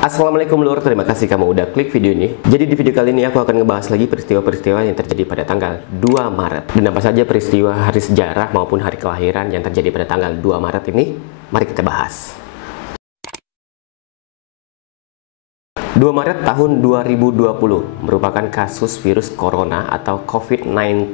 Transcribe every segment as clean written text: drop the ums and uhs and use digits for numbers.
Assalamualaikum lur, terima kasih kamu udah klik video ini. Jadi di video kali ini aku akan ngebahas lagi peristiwa-peristiwa yang terjadi pada tanggal 2 Maret. Dan apa saja peristiwa hari sejarah maupun hari kelahiran yang terjadi pada tanggal 2 Maret ini, mari kita bahas. 2 Maret tahun 2020 merupakan kasus virus corona atau COVID-19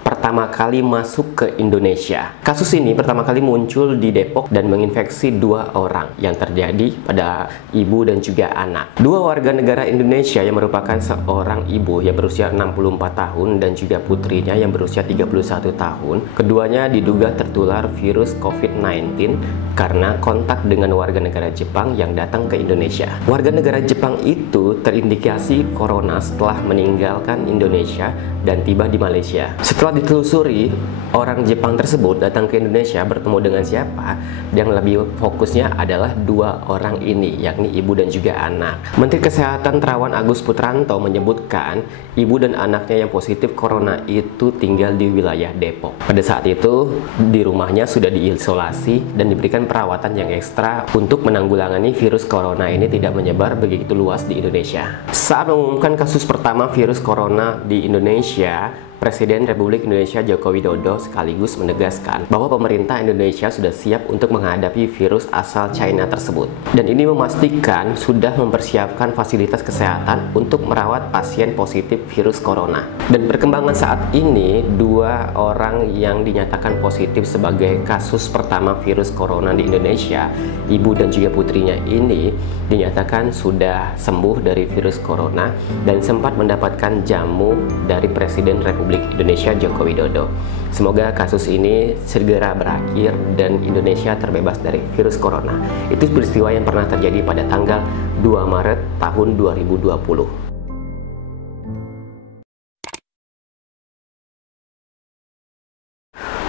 pertama kali masuk ke Indonesia. Kasus ini pertama kali muncul di Depok dan menginfeksi 2 orang yang terjadi pada ibu dan juga anak. 2 warga negara Indonesia yang merupakan seorang ibu yang berusia 64 tahun dan juga putrinya yang berusia 31 tahun. Keduanya diduga tertular virus COVID-19 karena kontak dengan warga negara Jepang yang datang ke Indonesia. Warga negara Jepang itu terindikasi corona setelah meninggalkan Indonesia dan tiba di Malaysia. Setelah ditelusuri, orang Jepang tersebut datang ke Indonesia bertemu dengan siapa? Yang lebih fokusnya adalah 2 orang ini, yakni ibu dan juga anak. Menteri Kesehatan Terawan Agus Putranto menyebutkan ibu dan anaknya yang positif corona itu tinggal di wilayah Depok. Pada saat itu, di rumahnya sudah diisolasi dan diberikan perawatan yang ekstra untuk menanggulangi virus corona ini tidak menyebar begitu luas di Indonesia. Saat mengumumkan kasus pertama virus corona di Indonesia, Presiden Republik Indonesia Joko Widodo sekaligus menegaskan bahwa pemerintah Indonesia sudah siap untuk menghadapi virus asal China tersebut. Dan ini memastikan sudah mempersiapkan fasilitas kesehatan untuk merawat pasien positif virus corona. Dan perkembangan saat ini, 2 orang yang dinyatakan positif sebagai kasus pertama virus corona di Indonesia, ibu dan juga putrinya ini dinyatakan sudah sembuh dari virus corona dan sempat mendapatkan jamu dari Presiden Republik Indonesia Joko Widodo. Semoga kasus ini segera berakhir dan Indonesia terbebas dari virus corona. Itu peristiwa yang pernah terjadi pada tanggal 2 Maret tahun 2020.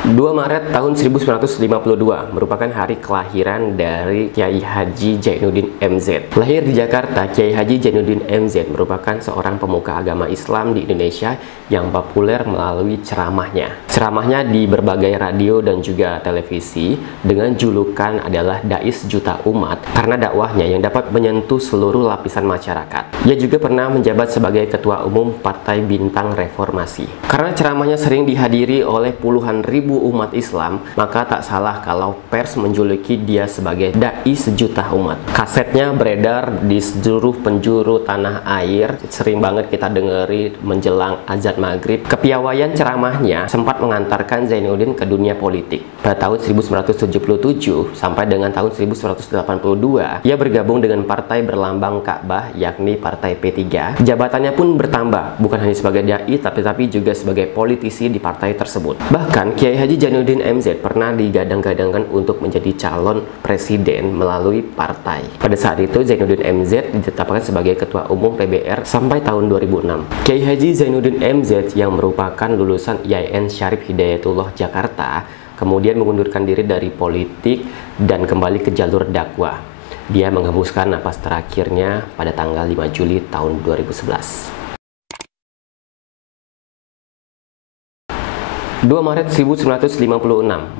2 Maret tahun 1952 merupakan hari kelahiran dari Kiai Haji Zainuddin MZ. Lahir di Jakarta, Kiai Haji Zainuddin MZ merupakan seorang pemuka agama Islam di Indonesia yang populer melalui ceramahnya. Ceramahnya di berbagai radio dan juga televisi dengan julukan adalah Dai Sejuta Umat karena dakwahnya yang dapat menyentuh seluruh lapisan masyarakat. Ia juga pernah menjabat sebagai Ketua Umum Partai Bintang Reformasi. Karena ceramahnya sering dihadiri oleh puluhan ribu umat Islam, maka tak salah kalau pers menjuluki dia sebagai Dai Sejuta Umat. Kasetnya beredar di seluruh penjuru tanah air, sering banget kita dengeri menjelang azan maghrib. Kepiawaian ceramahnya sempat mengantarkan Zainuddin ke dunia politik. Pada tahun 1977 sampai dengan tahun 1982, ia bergabung dengan partai berlambang Ka'bah, yakni Partai P3. Jabatannya pun bertambah, bukan hanya sebagai dai, tapi juga sebagai politisi di partai tersebut. Bahkan Kiai Haji Zainuddin MZ pernah digadang-gadangkan untuk menjadi calon presiden melalui partai. Pada saat itu Zainuddin MZ ditetapkan sebagai Ketua Umum PBR sampai tahun 2006. Kiai Haji Zainuddin MZ yang merupakan lulusan IAIN Syarif Hidayatullah Jakarta kemudian mengundurkan diri dari politik dan kembali ke jalur dakwah. Dia menghembuskan napas terakhirnya pada tanggal 5 Juli tahun 2011. 2 Maret 1956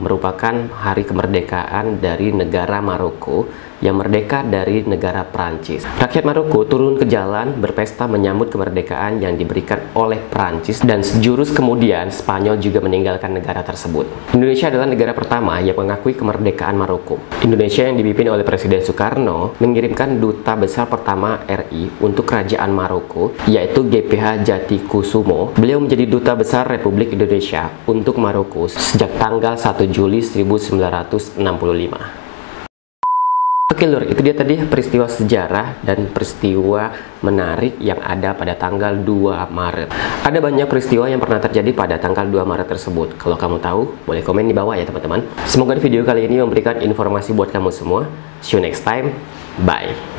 merupakan hari kemerdekaan dari negara Maroko yang merdeka dari negara Prancis. Rakyat Maroko turun ke jalan berpesta menyambut kemerdekaan yang diberikan oleh Prancis dan sejurus kemudian Spanyol juga meninggalkan negara tersebut. Indonesia adalah negara pertama yang mengakui kemerdekaan Maroko. Indonesia yang dipimpin oleh Presiden Soekarno mengirimkan duta besar pertama RI untuk kerajaan Maroko, yaitu GPH Jatikusumo. Beliau menjadi duta besar Republik Indonesia untuk Maroko sejak tanggal 1 Juli 1965. Oke lur, itu dia tadi peristiwa sejarah dan peristiwa menarik yang ada pada tanggal 2 Maret. Ada banyak peristiwa yang pernah terjadi pada tanggal 2 Maret tersebut. Kalau kamu tahu, boleh komen di bawah ya teman-teman. Semoga video kali ini memberikan informasi buat kamu semua. See you next time. Bye.